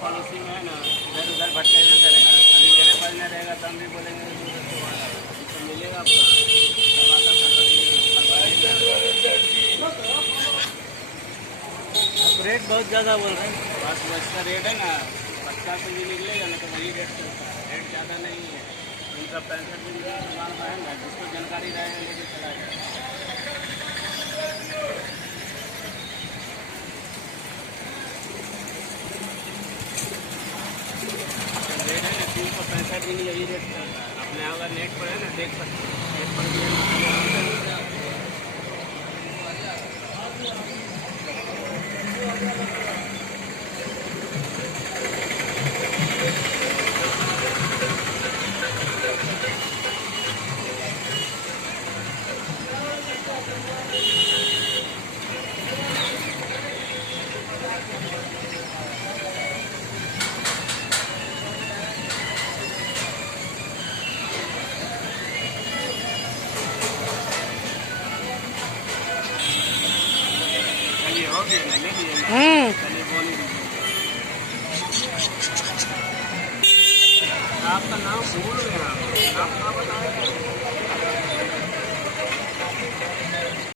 Policy में है ना, इधर उधर भटकना करेगा। अभी मेरे पास नहीं रहेगा तो हम भी बोलेंगे तो मिलेगा आपका रेट बहुत ज़्यादा बोल रहे हैं। बस इसका रेट है ना 50 से भी निकलेगा ना तो वही रेट चलता है, रेट ज़्यादा नहीं है। 365 दिन दुकान का है ना, जिसको जानकारी रहेगा लेके चला जाएगा। रेट है ना 365 दिन यही रेट चलता है। अपने अगर नेट पर है ना देख सकते हैं, नेट पर भी आपका नाम भूल गया, आपका बताया।